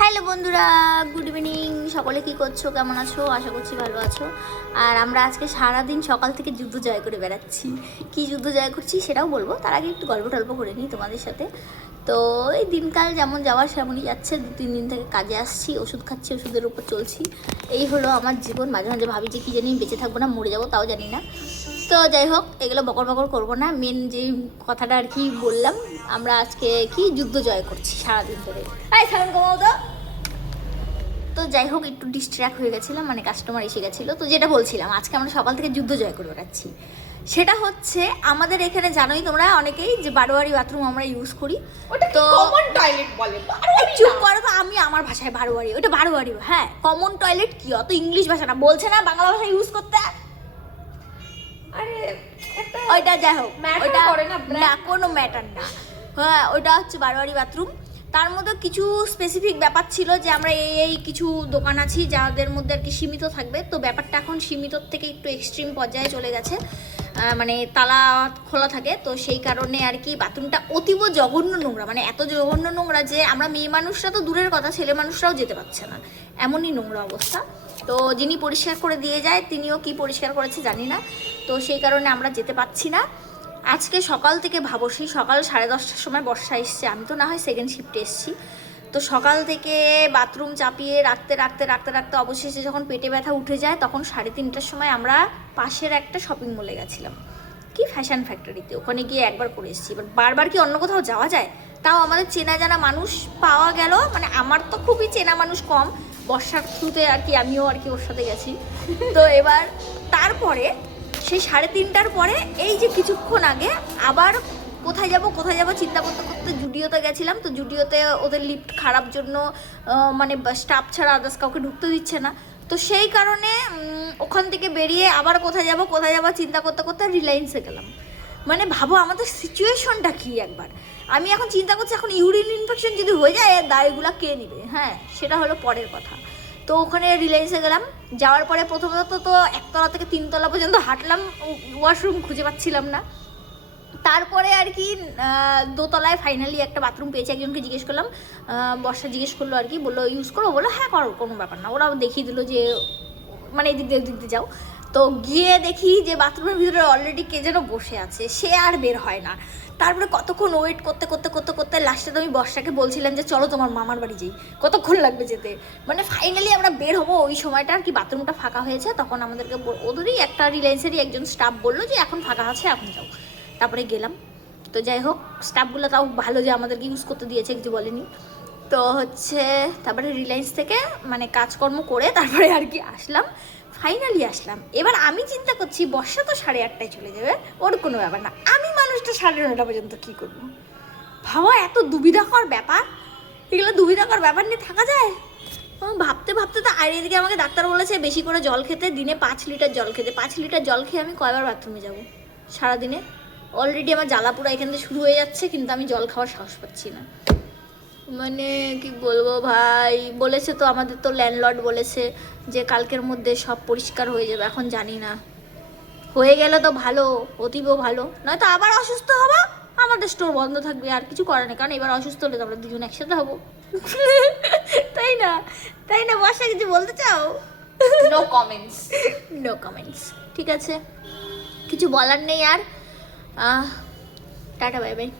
Hello বন্ধুরা, good evening. সকলে কি করছো, কেমন আছো? আশা করছি ভালো আছো। আর আমরা আজকে সারাদিন সকাল থেকে যুদ্ধ জয় করে বেড়াচ্ছি। কি যুদ্ধ জয় করছি সেটাও বলবো, তার আগে একটু গল্প টল্প করে নিই তোমাদের সাথে। তো এই দিনকাল যেমন যাওয়ার সেমনই যাচ্ছে। 2-3 দিন থেকে কাজে আসছি, ওষুধ খাচ্ছি, ওষুধের উপর চলছি। এই হলো আমার জীবন। মাঝে মাঝে ভাবি যে কী জানি বেঁচে থাকবো না মরে যাবো, তাও জানি না। তো যাই হোক, এগুলো বকর বকর করবো না। মেন যে কথাটা আর কি বললাম, আমরা আজকে কি যুদ্ধ জয় করছি সারাদিন ধরে। সারাদিন কমাও তো। তো যাই হোক, একটু ডিস্ট্র্যাক্ট হয়ে গেছিলাম, মানে কাস্টমার এসে গেছিলো। তো যেটা বলছিলাম, আজকে আমরা সকাল থেকে যুদ্ধ জয় করে বেড়াচ্ছি। সেটা হচ্ছে আমাদের এখানে জানোই তোমরা অনেকেই যে বারোয়ারি বাথরুম আমরা ইউজ করি। ওটা তো কমন টয়লেট বলে। চুপ করো তো, আমি আমার ভাষায় বারোয়ারি, ওটা বারোয়ারি। হ্যাঁ, কমন টয়লেট কি, অত ইংলিশ ভাষা না, বলছে না বাংলা ভাষা ইউজ করতে। আরে ওইটা যাই হোক, ওইটা না, কোনো ম্যাটার না। হ্যাঁ, ওইটা হচ্ছে বারোয়ারি বাথরুম। তার মধ্যে কিছু স্পেসিফিক ব্যাপার ছিল যে আমরা এই কিছু দোকান আছি যাদের মধ্যে আর কি সীমিত থাকবে। তো ব্যাপারটা এখন সীমিতর থেকে একটু এক্সট্রিম পর্যায়ে চলে গেছে, মানে তালা খোলা থাকে। তো সেই কারণে আর কি বাথরুমটা অতীব জঘন্য নোংরা, মানে এত জঘন্য নোংরা যে আমরা মেয়ে মানুষরা তো দূরের কথা, ছেলে মানুষরাও যেতে পারছে না, এমনই নোংরা অবস্থা। তো যিনি পরিষ্কার করে দিয়ে যায় তিনিও কি পরিষ্কার করেছে জানি না। তো সেই কারণে আমরা যেতে পারছি না। আজকে সকাল থেকে ভাবো, সেই সকাল 10:30টার সময় বর্ষা এসছে, আমি তো না হয় সেকেন্ড শিফটে এসেছি। তো সকাল থেকে বাথরুম চাপিয়ে রাখতে রাখতে রাখতে রাখতে অবশেষে যখন পেটে ব্যথা উঠে যায়, তখন 3:30টার সময় আমরা পাশের একটা শপিং মলে গেছিলাম, কি ফ্যাশন ফ্যাক্টরিতে। ওখানে গিয়ে একবার করে এসেছি, এবার বারবার কি অন্য কোথাও যাওয়া যায়? তাও আমাদের চেনা জানা মানুষ পাওয়া গেল, মানে আমার তো খুবই চেনা মানুষ কম, বর্ষার থ্রুতে আর কি আমিও আর কি ওর সাথে গেছি। তো এবার তারপরে সেই 3:30টার পরে এই যে কিছুক্ষণ আগে আবার কোথায় যাব চিন্তা করতে করতে জুডিওতে গেছিলাম। তো জুডিওতে ওদের লিফট খারাপ জন্য মানে স্টাফ ছাড়া আদার্স কাউকে ঢুকতে দিচ্ছে না। তো সেই কারণে ওখান থেকে বেরিয়ে আবার কোথায় যাব চিন্তা করতে করতে রিলায়েন্সে গেলাম। মানে ভাবো আমাদের সিচুয়েশনটা কি একবার। আমি এখন চিন্তা করছি, এখন ইউরিন ইনফেকশন যদি হয়ে যায় এর দায়গুলো কে নেবে? হ্যাঁ, সেটা হলো পরের কথা। তো ওখানে রিলায়েন্সে গেলাম, যাওয়ার পরে প্রথমত তো 1তলা থেকে 3তলা পর্যন্ত হাঁটলাম, ওয়াশরুম খুঁজে পাচ্ছিলাম না। তারপরে আর কি 2তলায় ফাইনালি একটা বাথরুম পেয়েছি। একজনকে জিজ্ঞেস করলাম, বর্ষা জিজ্ঞেস করলো আর কি, বললো ইউজ করো, বললো হ্যাঁ করো, কোনো ব্যাপার না। ওরাও দেখিয়ে দিল যে মানে এদিক দিয়ে যাও। তো গিয়ে দেখি যে বাথরুমের ভিতরে অলরেডি কে যেন বসে আছে, সে আর বের হয় না। তারপরে কতক্ষণ ওয়েট করতে করতে করতে করতে লাস্টে তো আমি বর্ষাকে বলছিলাম যে চলো তোমার মামার বাড়ি যাই, কতক্ষণ লাগবে যেতে। মানে ফাইনালি আমরা বের হবো, ওই সময়টা আর কি বাথরুমটা ফাঁকা হয়েছে। তখন আমাদেরকে ওদেরই একটা রিলায়েন্সেরই একজন স্টাফ বললো যে এখন ফাঁকা আছে, এখন যাও। তারপরে গেলাম। তো যাই হোক, স্টাফগুলো তাও ভালো যে আমাদেরকে ইউজ করতে দিয়েছে, কিছু বলেনি। তো হচ্ছে তারপরে রিলায়েন্স থেকে মানে কাজকর্ম করে তারপরে আর কি ফাইনালি আসলাম। এবার আমি চিন্তা করছি বর্ষা তো 8:30টায় চলে যাবে, ওর কোনো ব্যাপার না, আমি মানুষটা 9:30 পর্যন্ত কী করবো? ভাবা, এত দুবিধাকর ব্যাপার, এগুলো দুবিধাকর ব্যাপার নিয়ে থাকা যায়? ভাবতে ভাবতে তো আর এদিকে আমাকে ডাক্তার বলেছে বেশি করে জল খেতে, দিনে 5 লিটার জল খেতে। 5 লিটার জল খেয়ে আমি কয়বার বাথরুমে যাবো সারাদিনে? অলরেডি আমার জ্বালাপোড়া এখান থেকে শুরু হয়ে যাচ্ছে, কিন্তু আমি জল খাওয়ার সাহস পাচ্ছি না। মানে কি বলবো ভাই, বলেছে তো আমাদের তো ল্যান্ডলর্ড বলেছে যে কালকের মধ্যে সব পরিষ্কার হয়ে যাবে। এখন জানি না, হয়ে গেলে তো ভালো, অতীব ভালো, নয়তো আবার অসুস্থ হবো, আমাদের স্টোর বন্ধ থাকবে, আর কিছু করার নেই। কারণ এবার অসুস্থ হলে তো আমরা দুজন একসাথে হবো। তাই না? তাই না বর্ষা, কিছু বলতে চাও? No comments. নো কমেন্টস, ঠিক আছে, কিছু বলার নেই আর। Tata, bye bye.